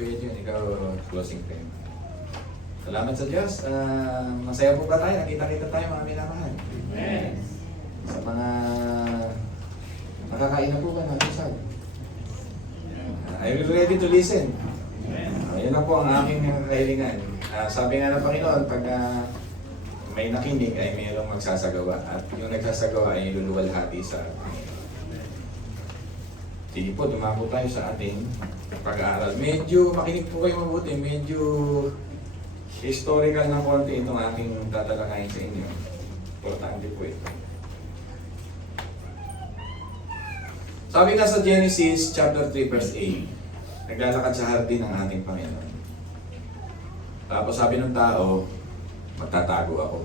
Kuya Jun, ikaw closing prayer. Salamat sa Diyos. Masaya po ba tayo? Nakita-kita tayo mga minamahal. Amen. Sa mga nakakain na po ba ng usad? Are you ready to listen? Yun na po ang aking kahilingan. Sabi nga ng Panginoon, pag may nakinig ay mayroong magsasagawa. At yung nagsasagawa ay luluwalhati sa Panginoon. Sige po, dumako tayo sa ating pag-aaral. Medyo, makinig po kayo mabuti, medyo historical na konti itong aking tatalakayin sa inyo. Importante po ito. Sabi nga sa Genesis chapter 3 verse 8, naglalakad sa hardin ng ating Panginoon. Tapos sabi ng tao, magtatago ako.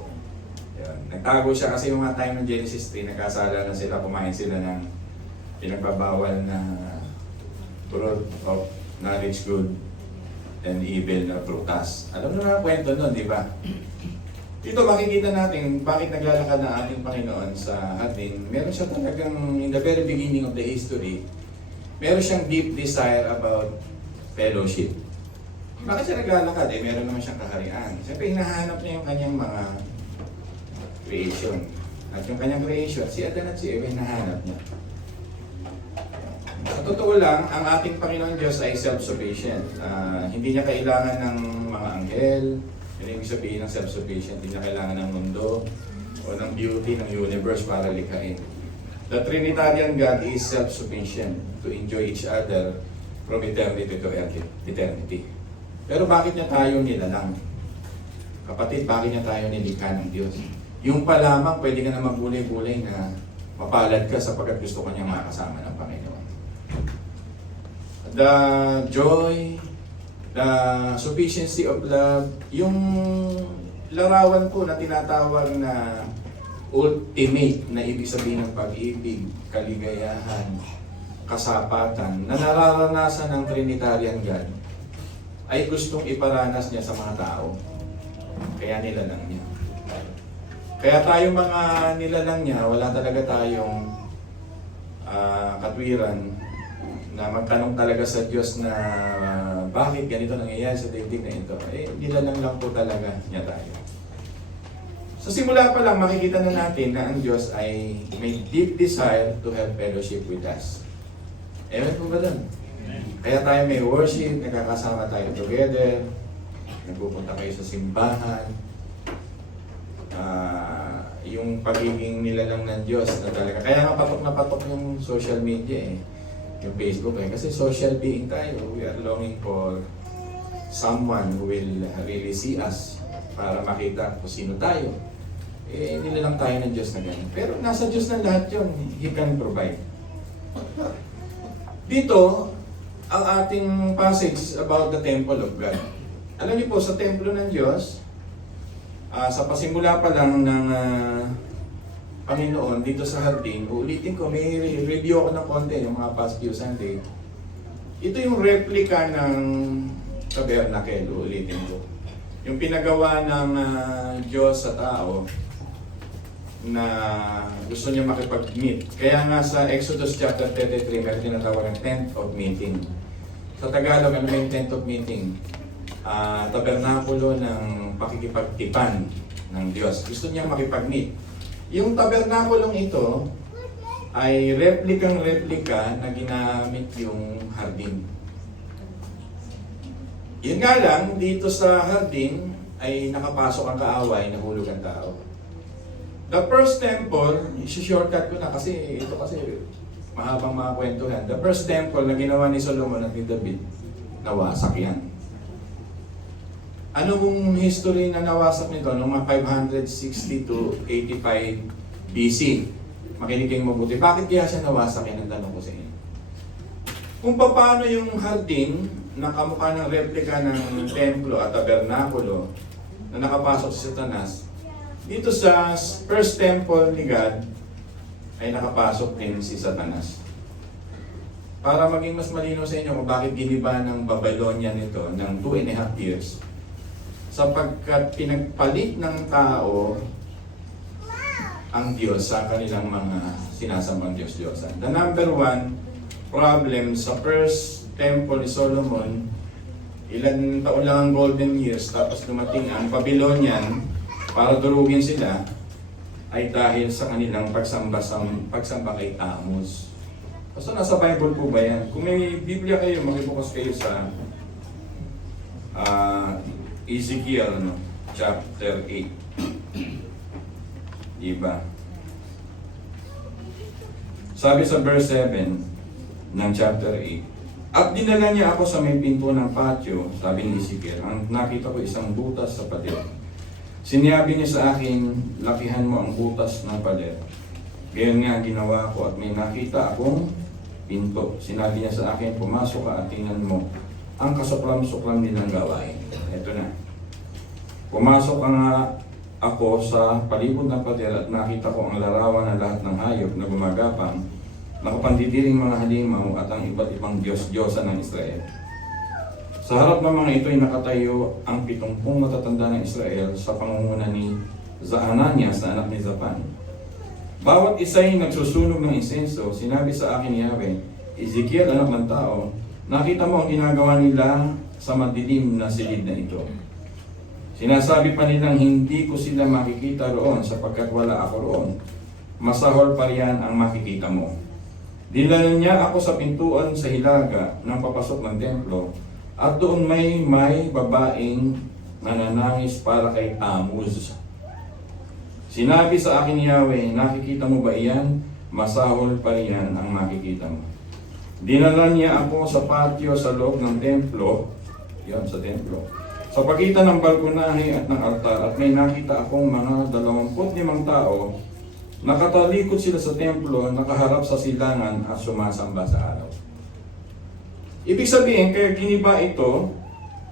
Yan. Nagtago siya kasi yung mga time ng Genesis 3, nagkasala na sila, kumain sila ng pinagbabawal na fruit of knowledge good and evil na prutas. Alam mo na kwento nun, di ba? Dito makikita natin bakit naglalakad ng ating Panginoon sa hardin. Meron siya talagang, in the very beginning of the history, meron siyang deep desire about fellowship. Bakit siya naglalakad? Meron naman siyang kaharian. Siyempre, hinahanap niya yung kanyang mga creation. At yung kanyang creation, si Adan at si Eva, hinahanap niya. Sa totoo lang, ang ating Panginoon Diyos ay self-sufficient. Hindi niya kailangan ng mga anghel. Yun ibig sabihin ng self-sufficient. Hindi niya kailangan ng mundo o ng beauty ng universe para likhain. The Trinitarian God is self-sufficient to enjoy each other from eternity to eternity. Pero bakit niya tayo nilalang? Kapatid, bakit niya tayo nilikha ng Diyos? Yung pa lamang, pwede ka na magbulay-bulay na mapalad ka sapagkat gusto ka niyang makasama ng Panginoon. The joy, the sufficiency of love, yung larawan po na tinatawag na ultimate na ibig sabihin ng pag-ibig, kaligayahan, kasapatan, na nararanasan ng Trinitarian God, ay gustong iparanas niya sa mga tao. Kaya nilalang niya. Kaya tayo mga nilalang niya, wala talaga tayong katwiran na magtanong talaga sa Diyos na bakit ganito nangyayari sa daigdig na ito. Nilalang lang po talaga niya tayo. Sa simula pa lang, makikita na natin na ang Diyos ay may deep desire to have fellowship with us. Ewan po ba doon? Kaya tayo may worship, nagkakasama tayo together, nagpupunta kayo sa simbahan, yung pagiging nilalang ng Diyos na talaga. Kaya nga patok na patok yung social media yung Facebook kasi social being tayo. We are longing for someone who will really see us para makita kung sino tayo. Nilalang tayo ng Diyos na ganyan. Pero nasa Diyos na lahat yun. He can provide. Dito, ang ating passage is about the temple of God. Alam niyo po, sa templo ng Diyos, sa pasimula pa lang ng Panginoon dito sa hardin, ulitin ko, may review ako ng konti yung mga past few Sunday. Ito yung replica ng tabernacle, ulitin ko. Yung pinagawa ng Diyos sa tao na gusto niya makipag-meet. Kaya nga sa Exodus chapter 33, meron tinatawag ng tent of meeting. Sa Tagalog, ano yung tent of meeting? Tabernakulo ng pakikipagtipan ng Diyos. Gusto niya makipag-meet. Yung tabernakulong ito ay replika na ginamit yung hardin. Yun nga lang, dito sa hardin ay nakapasok ang kaaway, nahulog ang tao. The first temple, isi-shortcut ko na kasi ito kasi mahabang mga kwentuhan. The first temple na ginawa ni Solomon at ni David, nawasak yan. Ano mong history na nawasak nito noong mga 560 to 85 BC? Makinig kayong mabuti. Bakit kaya siya nawasak? Yan ang tanong ko sa inyo. Kung paano yung hardin na kamukha ng replika ng templo at tabernakulo na nakapasok si Satanas, dito sa first temple ni God ay nakapasok din si Satanas. Para maging mas malinaw sa inyo kung bakit giniba ng Babylonia nito ng 2.5 years, sapagkat pinagpalit ng tao ang Diyos sa kanilang mga sinasambang Diyos-Diyosan. The number one problem sa first temple ni Solomon Ilan taon lang ang golden years, tapos dumating ang Babylonian para durugin sila, ay dahil sa kanilang pagsamba kay Tammuz. Basta nasa Bible po ba yan? Kung may Biblia kayo, makibukas kayo sa Ezekiel, no? Chapter 8. Diba? Sabi sa verse 7 ng chapter 8, at dinala niya ako sa may pinto ng patio, sabi ni Ezekiel, ang nakita ko isang butas sa pader. Sinabi niya sa akin, lakihan mo ang butas ng pader. Gayon nga ang ginawa ko at may nakita akong pinto. Sinabi niya sa akin, pumasok ka at tingnan mo ang kasuklam-suklam nilang gawain. Ito na. Pumasok ka nga ako sa palibot ng pader at nakita ko ang larawan ng lahat ng hayop na gumagapang, nakapandidiring mga halimaw at ang iba't ibang Diyos-Diyosa ng Israel. Sa harap ng mga ito ay nakatayo ang 70 matatanda ng Israel sa pangunguna ni Ananias na anak ni Zaphan. Bawat isa ay nagsusunog ng insenso. Sinabi sa akin ni Yahweh, Ezekiel, anak ng tao, nakita mo ang ginagawa nila sa madilim na silid na ito. Sinasabi pa nilang hindi ko sila makikita roon sapagkat wala ako roon. Masahol pa riyan ang makikita mo. Dinala niya ako sa pintuan sa hilaga ng papasok ng templo at doon may babaeng nananangis para kay Tammuz. Sinabi sa akin ni Yahweh, nakikita mo ba iyan? Masahol pa riyan ang makikita mo. Dinala niya ako sa patio sa loob ng templo, yan sa templo, sa pagitan ng balkonahe at ng altar, at may nakita akong mga 25 tao, nakatalikod sila sa templo, nakaharap sa silangan at sumasamba sa araw. Ibig sabihin, kaya giniba ito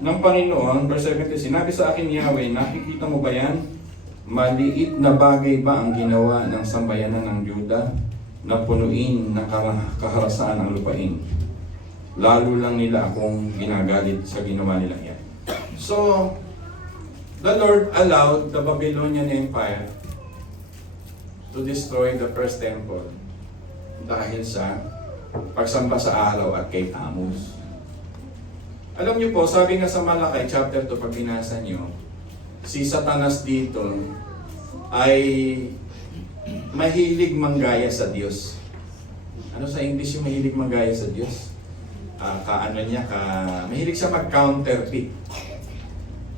ng Panginoon, verse 17, sinabi sa akin ni Yahweh, nakikita mo ba yan? Maliit na bagay ba ang ginawa ng sambayanan ng Juda na punuin ng kaharasaan ang lupain? Lalo lang nila akong ginagalit sa ginawa nila yan. So, the Lord allowed the Babylonian Empire to destroy the first temple dahil sa pagsamba sa araw at kay Tammuz. Alam niyo po, sabi nga sa Malakay chapter 2, pag binasa niyo, si Satanas dito ay mahilig manggaya sa Diyos. Ano sa English yung mahilig manggaya sa Diyos? Mahilig siya mag-counterfeit.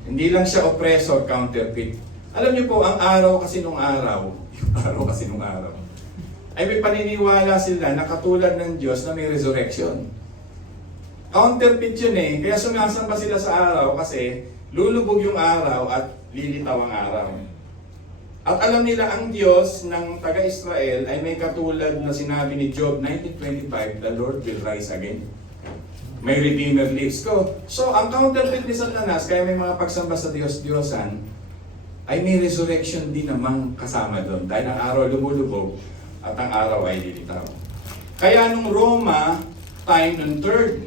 Hindi lang siya oppressor, counterfeit. Alam niyo po, ang araw kasi nung araw, ay may paniniwala sila na katulad ng Diyos na may resurrection. Counterfeit yun eh. Kaya sumasamba sila sa araw kasi lulubog yung araw at lilitaw ang araw. At alam nila ang Diyos ng taga-Israel ay may katulad na sinabi ni Job 19:25, the Lord will rise again. May Redeemer lives. So ang counterfeit ni Satanas, kaya may mga pagsamba sa Diyos-Diyosan, ay may resurrection din namang kasama doon. Dahil ang araw lumulubog at ang araw ay lilitaw. Kaya nung Roma time, nung third,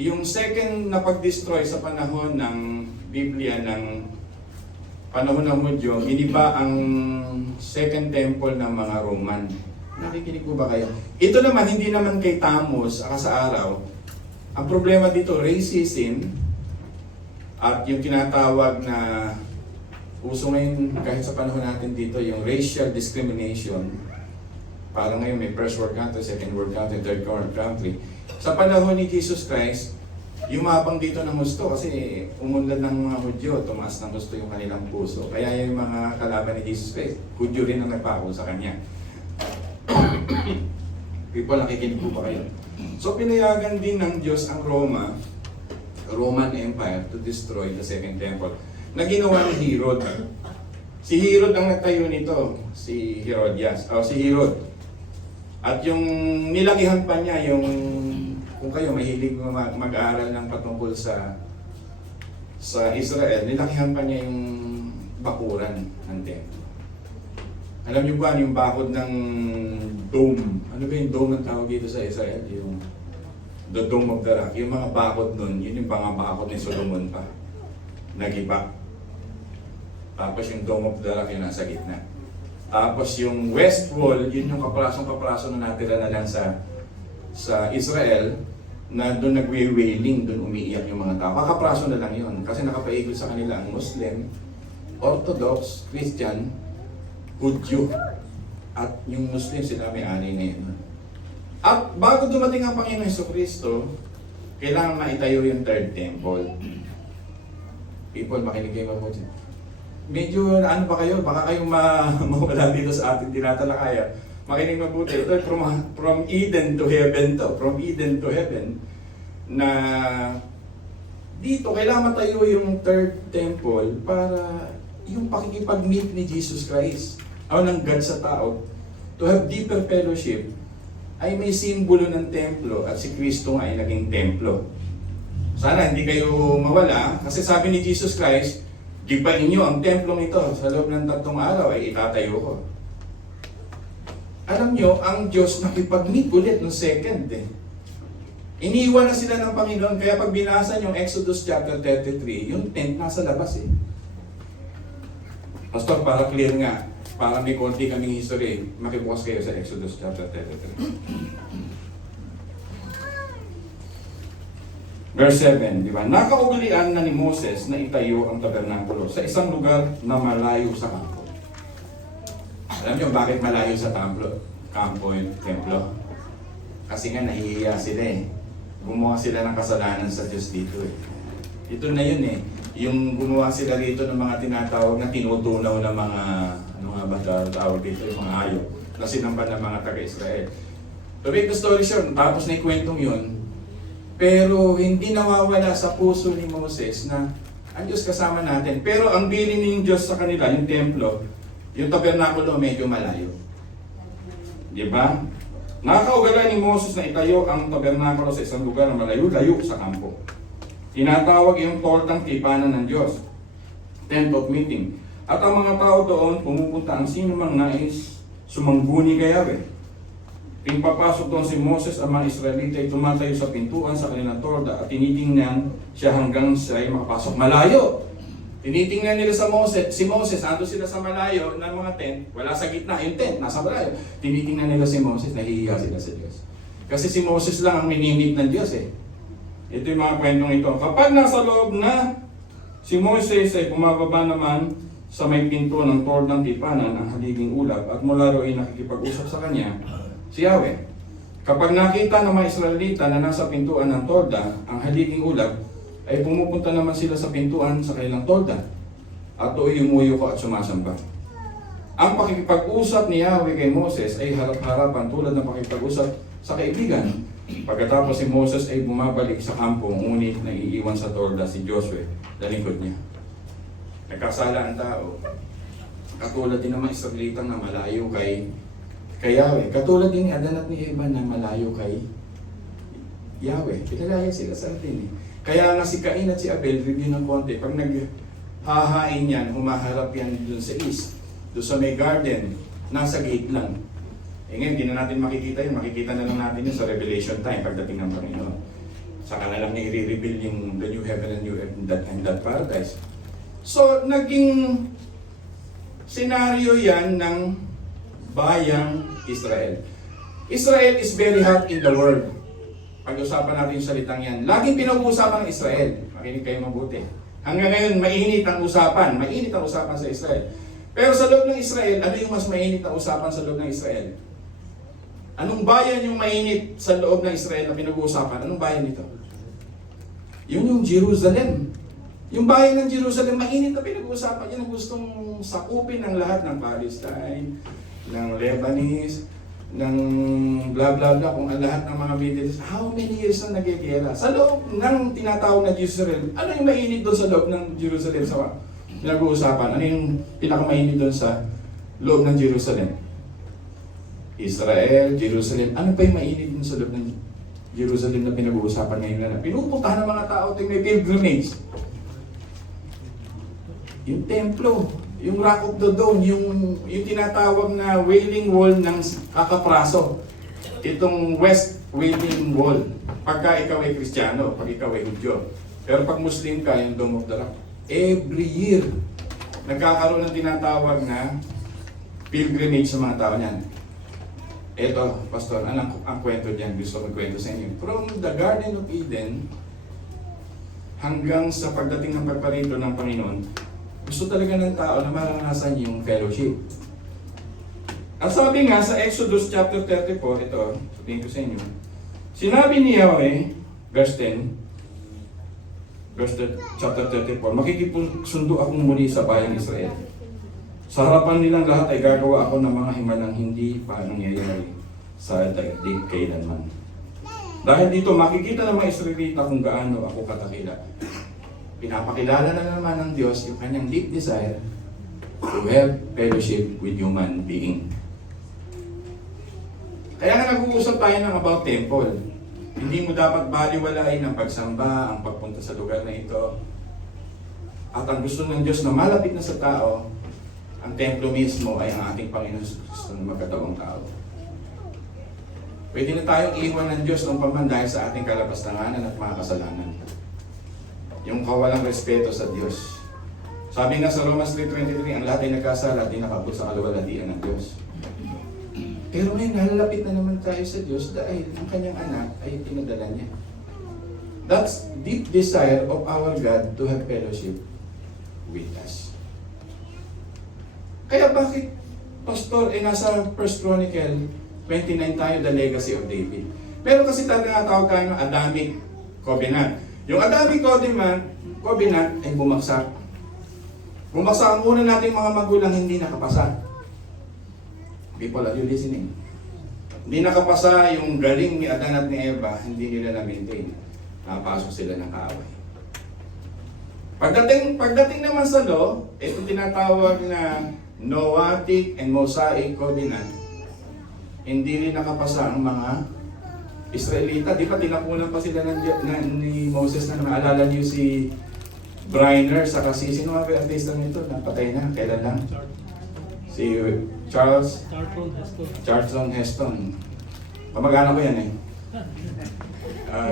yung second na pag-destroy sa panahon ng Biblia ng panahon ng Hudyo, giniba ang second temple ng mga Roman. Nakikinig po ba kayo? Ito naman, hindi naman kay Tammuz, sa araw. Ang problema dito, racism, at yung tinatawag na uso ngayon kahit sa panahon natin dito, yung racial discrimination. Parang ngayon may first world country, second world country, third world country. Sa panahon ni Jesus Christ, yumabang dito ng gusto kasi umunlad ng mga Hudyo, tumaas ng gusto yung kanilang puso. Kaya yung mga kalaban ni Jesus Christ, Hudyo rin ang nagpako sa kanya. People, nakikinig po ba kayo? So pinayagan din ng Diyos ang Roman Empire to destroy the second temple na ginawa ni Herod. Si Herod ang nagtayo nito, si Herodias, si Herod. At yung nilakihan pa niya, yung kung kayo mahilig mag-aaral ng patungkol sa Israel, nilakihan pa niya yung bakuran ng templo. Alam niyo ba yung bakod ng dome? Ano ba yung dome ang tawag dito sa Israel? Yung the Dome of the Rock. Yung mga bakod nun, yun yung mga bakod ni Solomon pa. Nagiba. Tapos yung Dome of the Rock yung nasa gitna. Tapos yung West Wall, yun yung kapraso na natira na lang sa Israel. na doon nagwe-wailing, doon umiiyak yung mga tao. Kakapraso na lang yun kasi nakapaikot sa kanila ang Muslim, Orthodox, Christian, Hudyo. At yung Muslim sila may-ari ngayon. At bago dumating ang Panginoon Jesucristo, kailangan maitayo yung third temple. People, makinig kayo mabuti. Medyo ano ba kayo? Baka kayong mawala dito sa ating tinatalakaya. Makinig mabuti. Ito from Eden to heaven to. From Eden to heaven. Na dito kailangan matayo yung third temple para yung pakikipag-meet ni Jesus Christ o ng God sa tao to have deeper fellowship ay may simbolo ng templo at si Kristo nga ay naging templo. Sana hindi kayo mawala kasi sabi ni Jesus Christ, gibain niyo ang templong ito sa loob ng 3 araw ay itatayo ko. Alam nyo, ang Diyos nakipag-meet ulit ng second eh. Iniwan na sila ng Panginoon, kaya pag binasa yung Exodus chapter 33, yung tent nasa labas eh. Pastor, para clear nga, para may konti kaming history, makibukas kayo sa Exodus chapter 33. Verse 7, di ba? Nakaugalian na ni Moses na itayo ang tabernakulo sa isang lugar na malayo sa kampo. Alam niyo bakit malayo sa kampo yung templo? Kasi nga nahihiya sila eh. Gumawa sila ng kasalanan sa Diyos dito eh. Ito na yun eh. Yung gumawa sila rito ng mga tinatawag na tinutunaw ng mga, ano nga ba tawag dito, yung mga hayop na sinampan ng mga taga-Israel. To make the story short, tapos na yung kwentong yun, pero hindi nawawala sa puso ni Moses na ang Diyos kasama natin. Pero ang bilin ng Diyos sa kanila, yung templo, yung tabernakulo medyo malayo. Di ba? Nakakaugalan ni Moses na itayo ang tabernakulo sa isang lugar na malayo-layo sa kampo. Tinatawag yung tortang tipanan ng Diyos, tent of meeting. At ang mga tao doon, pumupunta ang sino mang nais sumangguni kay Yahweh. Pinpapasok doon si Moses, ang mga Israelita ay tumatayo sa pintuan sa kanilang torda at tinitingnan siya hanggang siya ay makapasok malayo. Tinitingnan nila si Moses, ando sila sa malayo ng mga tent, wala sa gitna, yung tent, nasa malayo. Tinitingnan nila si Moses, nahihiya sila sa Diyos. Kasi si Moses lang ang minimit ng Diyos eh. Ito yung mga kwentong ito. Kapag nasa loob na, si Moses ay bumababa naman sa may pinto ng tordang tipanan ang haliging ulap at mula roon ay nakikipag-usap sa kanya si Yahweh. Kapag nakita ng mga Israelita na nasa pintuan ng torda ang haliging ulap, ay pumupunta naman sila sa pintuan sa kanilang tolda at doon yumuyuko at sumasamba. Ang pakikipag-usap ni Yahweh kay Moses ay harap-harapan tulad ng pakikipag-usap sa kaibigan. Pagkatapos si Moses ay bumabalik sa kampo, ngunit naiiwan sa tolda si Joshua, lingkod niya. Nagkasala ang tao. Katulad din ng mga Israelitang na malayo kay Yahweh. Katulad din ni Adan at ni Eva na malayo kay Yahweh. Pinalaya sila sa atin eh. Kaya nga si Cain at si Abel, review ng konti, pag naghahain yan, humaharap yan dun sa east, dun sa may garden, nasa gate lang. Eh ngayon, hindi na natin makikita yun, makikita na lang natin yun sa Revelation time, pagdating ng Panginoon. Saka na lang i-reveal yung the new heaven and new earth and that paradise. So, naging senaryo yan ng bayang Israel. Israel is very hot in the world. Pag-usapan natin yung salitang yan. Laging pinag-uusapan ng Israel. Makinig kayo mabuti. Hanggang ngayon, mainit ang usapan. Mainit ang usapan sa Israel. Pero sa loob ng Israel, ano yung mas mainit na usapan sa loob ng Israel? Anong bayan yung mainit sa loob ng Israel na pinag-uusapan? Anong bayan ito? Yung Jerusalem. Yung bayan ng Jerusalem, mainit na pinag-uusapan. Yan ang gustong sakupin ng lahat ng Palestine, ng Lebanese, ng blah blah blah, kung ang lahat ng mga Middle East. How many years na nagigera? Sa loob ng tinatawag na Jerusalem, ano yung mainit doon sa loob ng Jerusalem sa pinag-uusapan? Ano yung pinakamainit doon sa loob ng Jerusalem? Israel, Jerusalem. Ano pa yung mainit doon sa loob ng Jerusalem na pinag-uusapan ngayon na? Pinupuntahan ng mga tao at may pilgrimage. Yung templo. Yung Rock of the Dome, yung tinatawag na Wailing Wall ng Kakapraso. Itong West Wailing Wall. Pagka ikaw ay Kristiyano, pag ikaw ay Hudyo. Pero pag Muslim ka, yung Dome of the Rock. Every year, nagkakaroon ng tinatawag na pilgrimage sa mga tao niyan. Eto, Pastor, ang kwento diyan, gusto ko kwento sa inyo. From the Garden of Eden, hanggang sa pagdating ng pagparito ng Panginoon, gusto talaga ng tao na maranasan yung fellowship. At sabi nga sa Exodus chapter 34, ito, sabihin ko sa inyo, sinabi ni Yahweh, verse 10, chapter 34, makikipagsundo akong muli sa bayang Israel. Sa harapan nilang lahat ay gagawa ako ng mga himalang hindi pa nangyayari sa daigdig kailanman. Dahil dito makikita ng mga Israelita kung gaano ako katakila. Pinapakilala na naman ng Diyos yung kanyang deep desire to have fellowship with human being. Kaya nga nag-uusap tayo ng about temple. Hindi mo dapat baliwalain ang pagsamba, ang pagpunta sa lugar na ito. At ang gusto ng Diyos na malapit na sa tao, ang templo mismo ay ang ating Panginoon Kristo na magkatawang tao. Pwede na tayong iwan ng Diyos ng paman dahil sa ating kalapastanganan at mga kasalanan. Yung kawalang respeto sa Diyos. Sabi nga sa Romans 3:23, ang lahat ay nagkasala at di nakabot sa kaluwalhatian ng Diyos. Pero ngayon, nalalapit na naman tayo sa Diyos dahil ang kanyang anak ay pinadala niya. That's deep desire of our God to have fellowship with us. Kaya bakit, Pastor, nasa 1 Chronicle 29 tayo, the legacy of David. Pero kasi tinatawag tayo ng Adamic Covenant. Yung Adamic Covenant ay bumagsak. Bumagsak ang una nating mga magulang hindi nakapasa. People, are you listening? Hindi nakapasa yung galing ni Adan at ni Eva, hindi nila na-maintain. Napasok sila ng kaaway. Pagdating naman sa law, ito tinatawag na Noahic and Mosaic Covenant. Hindi rin nakapasa ang mga Israelita. Di ba tinapunan pa sila ni Moses na maalala niyo si Briner sa kasi sino mga artista nito? Napatay na, kailan lang? Si Charlton Heston. Kamag-anak ko yan eh.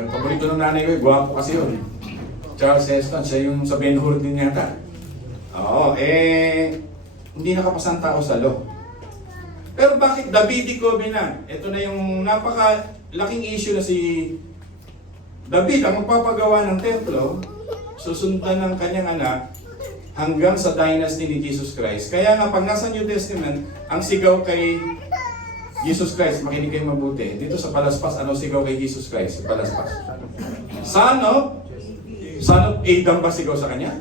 Paborito ng nanay ko, guwapo kasi yun. Charles Heston, siya yung sa Ben-Hur din yata. Oo, hindi nakapasang tao sa law. Pero bakit Davidic Covenant? Ito na yung napaka-laking issue na si David, ang magpapagawa ng templo, susundan ng kanyang anak, hanggang sa dynasty ni Jesus Christ. Kaya nga pag nasa New Testament, ang sigaw kay Jesus Christ, makinig kayo mabuti. Dito sa Palaspas, ano sigaw kay Jesus Christ? Sa Palaspas. Son of Adam ba sigaw sa kanya?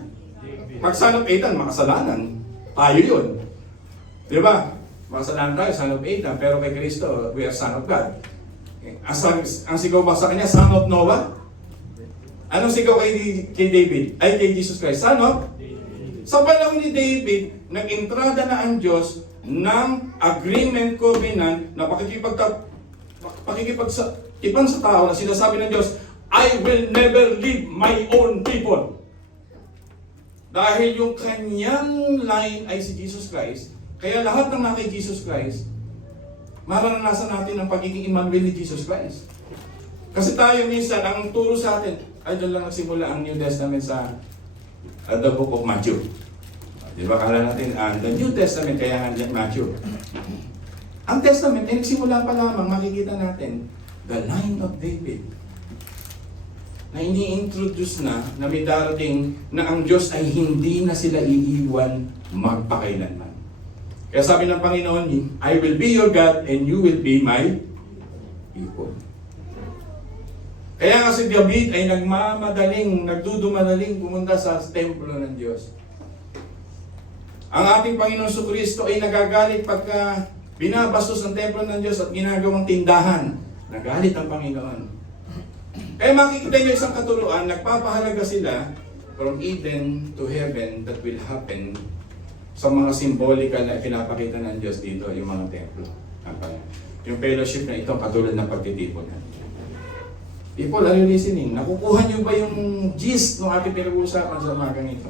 Pag son of Adam, makasalanan. Tayo yun. Di ba? Makasalanan tayo, son of Adam. Pero kay Kristo, we are son of God. Ang sigaw ba sa kanya? Son of Noah? Anong sigaw kay David? Ay, kay Jesus Christ. Son of? Sa panahon ni David, nag-entrada na ang Diyos ng agreement covenant na pakikipagtipan sa tao na sinasabi ng Diyos, I will never leave my own people. Dahil yung kanyang line ay si Jesus Christ, kaya lahat ng nakay Jesus Christ, mararanasan natin ang pagiging Emmanuel ni Jesus Christ. Kasi tayo minsan, ang turo sa atin, ay doon lang nagsimula ang New Testament sa the book of Matthew. Di ba kala natin, the New Testament, kaya nga Matthew. Ang Testament, nagsimula pa lamang, makikita natin, the line of David. Na ini-introduce na may darating na ang Diyos ay hindi na sila iiwan magpakailanman. Kaya sabi ng Panginoon, I will be your God and you will be my people. Kaya nga si David ay nagdudumadaling pumunta sa templo ng Diyos. Ang ating Panginoon Kristo ay nagagalit pagka binabastos ng templo ng Diyos at ginagawang tindahan. Nagalit ang Panginoon. Kaya makikita niyo isang katuruan, nagpapahalaga sila from Eden to heaven that will happen sa mga simbolikal na pinapakita ng Diyos dito, yung mga templo. Yung fellowship na ito, katulad ng pagtitipon. People, are you listening? Nakukuha niyo ba yung gist ng ating pinag-uusapan sa umagang ito?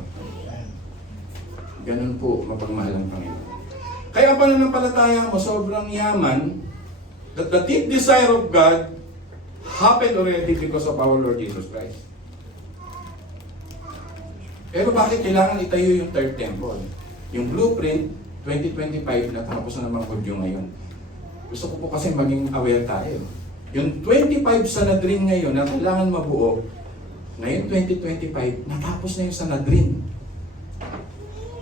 Ganun po, mapagmahal ang Panginoon. Kaya ang pananampalataya mo, sobrang yaman, that the deep desire of God happened already because of our Lord Jesus Christ. Pero bakit kailangan itayo yung third temple? Yung blueprint, 2025, natapos na naman Hudyo ngayon. Gusto ko po kasi maging aware tayo. Yung 25 Sanhedrin ngayon na kailangan mabuo, ngayon 2025, natapos na yung Sanhedrin.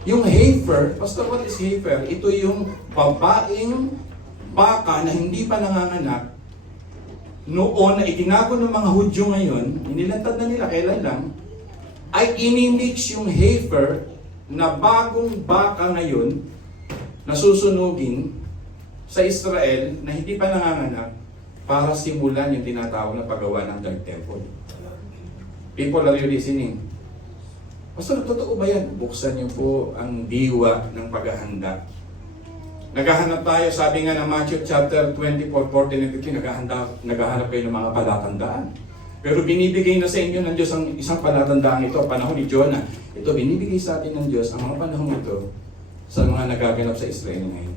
Yung heifer, Pastor, what is heifer? Ito yung babaeng baka na hindi pa nanganganak noon na itinago ng mga Hudyo ngayon, inilantad na nila, kailan lang, ay inimix yung heifer na bagong baka ngayon na susunugin sa Israel na hindi pa nanganganak para simulan yung tinatawag na paggawa ng Third Temple. People, are you listening? Pastor, totoo ba yan? Buksan niyo po ang diwa ng paghahanda. Naghahanap tayo, sabi nga ng Matthew chapter 24, 14 and 15, naghahanap kayo ng mga palatandaan. Pero binibigay na sa inyo ng Diyos ang isang palatandaan ito, panahon ni Jonah. Ito, binibigay sa atin ng Diyos ang mga panahon ito sa mga nagaganap sa Israel ngayon.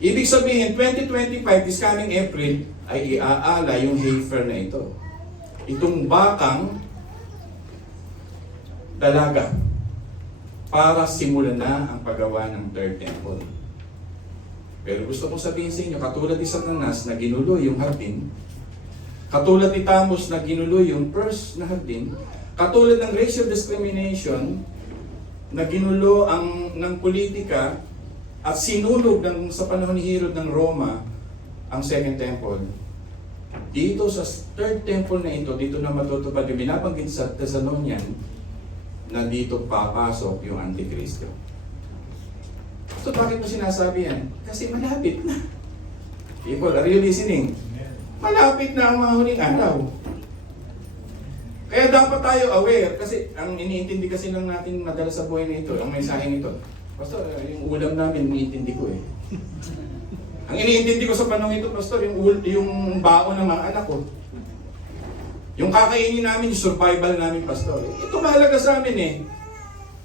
Ibig sabihin, 2025, this coming April, ay iaala yung heifer na ito. Itong bakang dalaga para simulan na ang paggawa ng Third Temple. Pero gusto kong sabihin sa inyo, katulad ni Satanas na ginulo yung hardin, katulad ni Tamus na ginulo yung first na hardin, katulad ng racial discrimination na ginulo ng politika at sinunog sa panahon ni Herod ng Roma ang Second Temple. Dito sa Third Temple na ito, dito na matutupad yung binabanggit sa Thessalonian, na dito papasok yung Antikristo. So bakit mo sinasabi yan? Kasi malapit na. People, are you listening? Malapit na ang mga huling araw. Kaya dapat tayo aware, kasi ang iniintindi kasi lang natin madalas sa buhay na ito, ang mensaheng ito. Pastor, yung ulam namin, iniintindi ko eh. Ang iniintindi ko sa panahon ito, Pastor, yung baon ng mga anak ko. Yung kakainin namin, yung survival namin, Pastor. Ito mahalaga sa amin eh.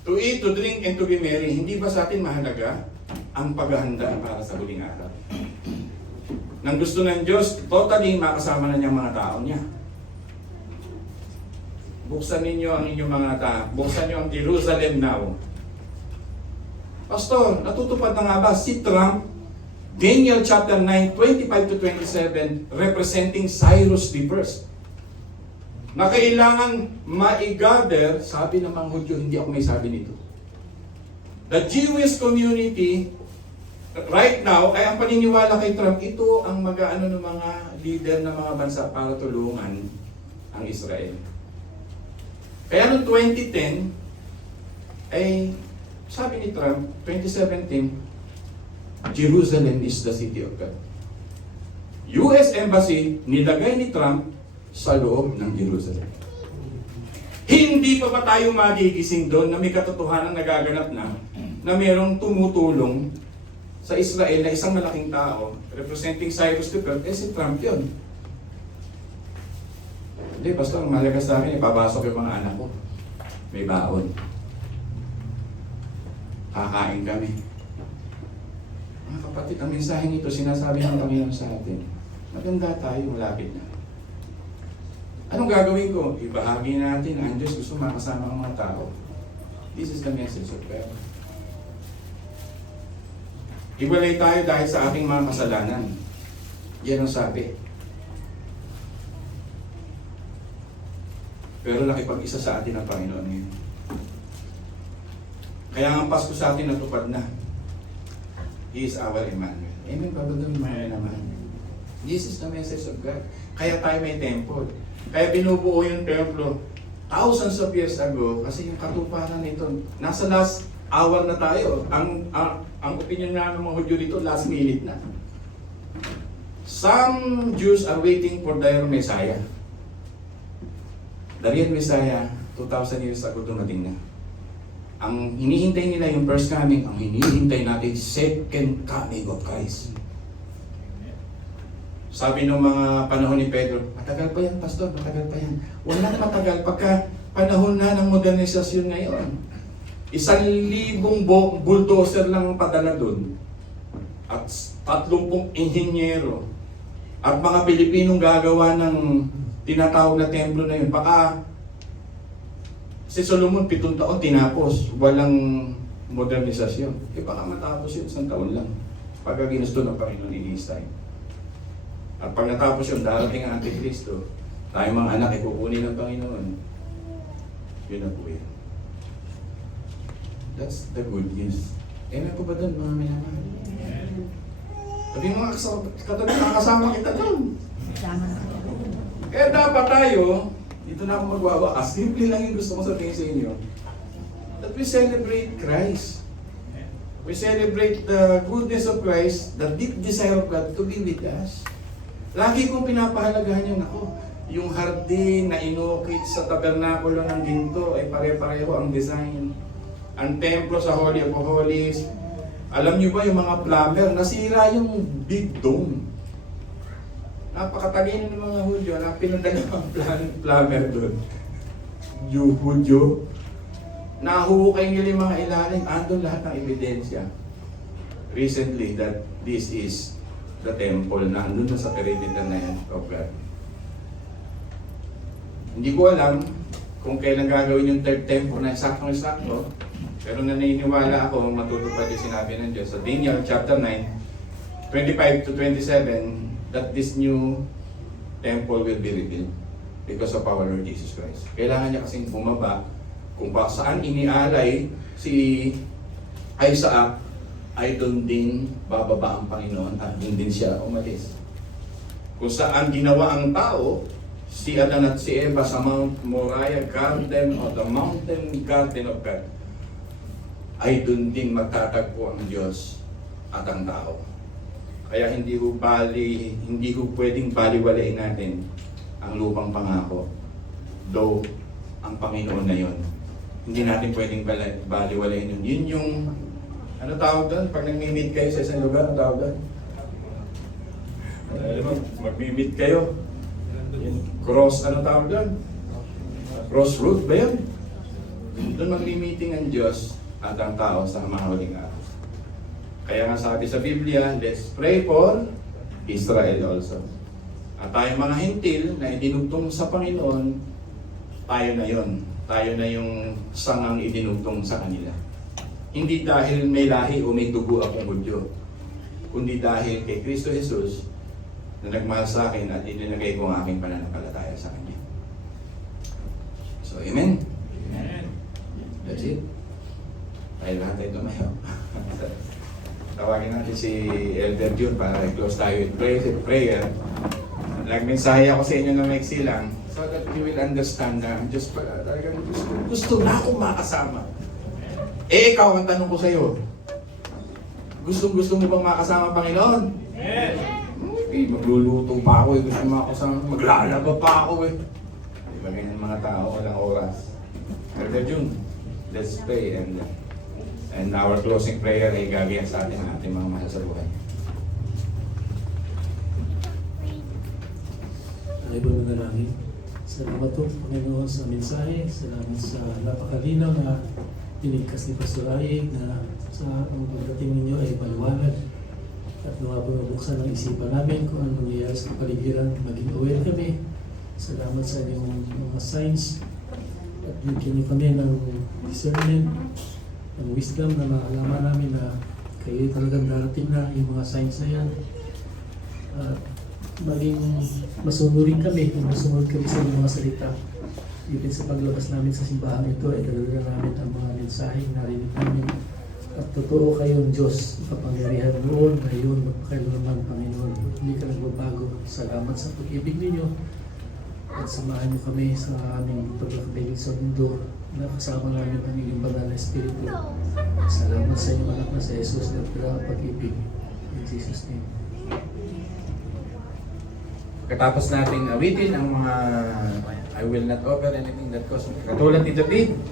To eat, to drink, and to be merry. Hindi ba sa atin mahalaga ang paghahanda para sa huling araw? Nang gusto ng Diyos, totally makasama na niyang mga tao niya. Buksan ninyo ang inyong mga tao. Buksan niyo ang Jerusalem now. Pastor, natutupad na nga ba si Trump? Daniel chapter 9, 25 to 27, representing Cyrus the First. Na kailangan maigather, sabi ng mga Hudyo, hindi ako may sabi nito. The Jewish community, right now, ay ang paniniwala kay Trump, ito ang mag-aano ng mga leader ng mga bansa para tulungan ang Israel. Kaya noong 2010, ay sabi ni Trump, 2017, Jerusalem is the city of God. US Embassy, nilagay ni Trump sa loob ng Jerusalem. Hindi pa ba tayo magigising doon na may katotohanan nagaganap na mayroong tumutulong sa Israel na isang malaking tao, representing Cyrus the First, si Trump yun. Hindi, Pastor, ang mahalaga sa akin, ipapasok yung mga anak ko. May baon. Kakain kami. Mga kapatid, ang mensaheng ito, sinasabi ng Panginoon sa atin, maganda tayo, malapit na. Anong gagawin ko? Ibahagi natin ang Diyos gusto makasama ang mga tao. This is the message of God. Iwalay tayo dahil sa ating mga kasalanan. Yan ang sabi. Pero nakipag-isa sa atin ang Panginoon ngayon. Kaya ang Pasko sa atin natupad na. He is our Emmanuel. Amen, babagawin mo naman. This is the message of God. Kaya tayo may temple. Kaya binubuo yung templo thousands of years ago kasi yung katuparan nito, nasa last hour na tayo. Ang opinion nga ng mga Hudyo dito, last minute na. Some Jews are waiting for their Messiah. The real Messiah, 2,000 years ago dumating na. Ang hinihintay nila yung first coming, ang hinihintay natin second coming of Christ. Sabi ng mga panahon ni Pedro, matagal pa yan, Pastor, matagal pa yan. Walang matagal, pagka panahon na ng modernisasyon ngayon. 1,000 bulldozer lang padala doon. At 30 inhinyero. At mga Pilipinong gagawa ng tinatawag na templo na yun. Baka si Solomon 7 taon tinapos, walang modernisasyon. Baka matapos yun, 1 taon lang. Pagka ginusto ng Panginoon, i-release tayo. At pag natapos yun, darating ang Antikristo, tayo mga anak, ikukunin ng Panginoon. Yun na po yan. That's the good news. Amen po ba doon, mga minamahal? Sabi mga katabi, nakakasama kita doon. Kaya dapat tayo, dito na ako magwawakas, simple lang yung gusto ko sabihin sa inyo, that we celebrate Christ. We celebrate the goodness of Christ, the deep desire of God to be with us. Lagi kong pinapahalagahan yun ako. Yung hardin na inukit sa tabernakulo ng ginto ay pare-pareho ang design. Ang templo sa Holy of Holies. Alam niyo ba yung mga plumber, nasira yung big dome. Napakatalino ng mga Hudyo na pinadala ang plumber doon. Hudyo. Nahuhukay nila yung mga ilalim, andun lahat ng ebidensya. Recently, that this is the temple na andun na sa perimeter na yan of God. Hindi ko alam kung kailan gagawin yung third temple na saktong-sakto, pero naniniwala ako matutupad yung sinabi ng Diyos sa Daniel chapter 9, 25 to 27, that this new temple will be rebuilt because of our Lord Jesus Christ. Kailangan niya kasing bumaba kung saan inialay si Isaac, ay doon din bababa ang Panginoon at doon din siya umalis. Kung saan ginawa ang tao, si Adan at si Eva sa Mount Moriah Garden o the Mountain Garden of God, ay doon din magtatagpo ang Diyos at ang tao. Kaya hindi ko pwedeng baliwalain natin ang lupang pangako. Though ang Panginoon na yon, hindi natin pwedeng baliwalain yun. Yun yung, ano tawag doon? Pag nag-meet kayo sa isang lugar, ano tawag doon? Alam mo, mag-meet kayo. Cross, ano tawag doon? Crossroad ba yun? Doon mag-meeting ang Diyos at ang tao sa mga huling araw. Kaya nga sabi sa Biblia, let's pray for Israel also. At tayo mga hintil na idinugtong sa Panginoon, tayo na yon. Tayo na yung sangang idinugtong sa kanila. Hindi dahil may lahi o may dugo akong Hudyo, kundi dahil kay Kristo Jesus na nagmahal sa akin at ininagay ko ang aking pananampalataya sa Kanya. So, amen? Amen. That's it. Tayo lahat tayo tumayo. Tawagin natin si Elder June para i-close tayo with prayer. Nagmensahe ako sa inyo na maiksi lang so that you will understand na Diyos pala talagang gusto na akong makasama. Eh, ikaw ang tanong ko sa iyo. Gusto mo bang makasama, Panginoon? Yes! Magluluto pa ako, gusto mo makasama, maglalaba pa ako Diba ganyan mga tao, walang oras. Elder June, let's pray and our closing prayer ay gagawin sa atin ang ating mga mahal sa buhay. Ay ba manalangin? Salamat po, Panginoon, sa mensahe. Salamat sa napakalinaw na pinigkas ni Pastor Ayeg na sa ang pagdating ninyo ay maliwanag at nawa po mabuksan ang isipan namin kung ano nangyayari sa kapaligiran. Maging aware kami. Salamat sa inyong mga signs at bigyan niyo kami ng discernment, ng wisdom na makalaman namin na kayo talagang darating na yung mga signs na yan. At maging masunurin kami kung masunod kami sa mga salita. Even sa paglabas namin sa simbahan ito, ay talaga namin ang mga mensahe narinig namin. At totoo kayong Diyos, kapangyarihan noon, ngayon, magpakailanman, Panginoon. Hindi ka nagbabago. Salamat sa pag-ibig ninyo. At samahan niyo kami sa aming pagkakabilig sa mundo na kasama namin ang inyong banal na Espiritu. Salamat sa inyong anak na sa Jesus na pag-ibig. In Jesus' name. Katapos nating awitin ang mga I will not offer anything that costs me. Katulad ni David,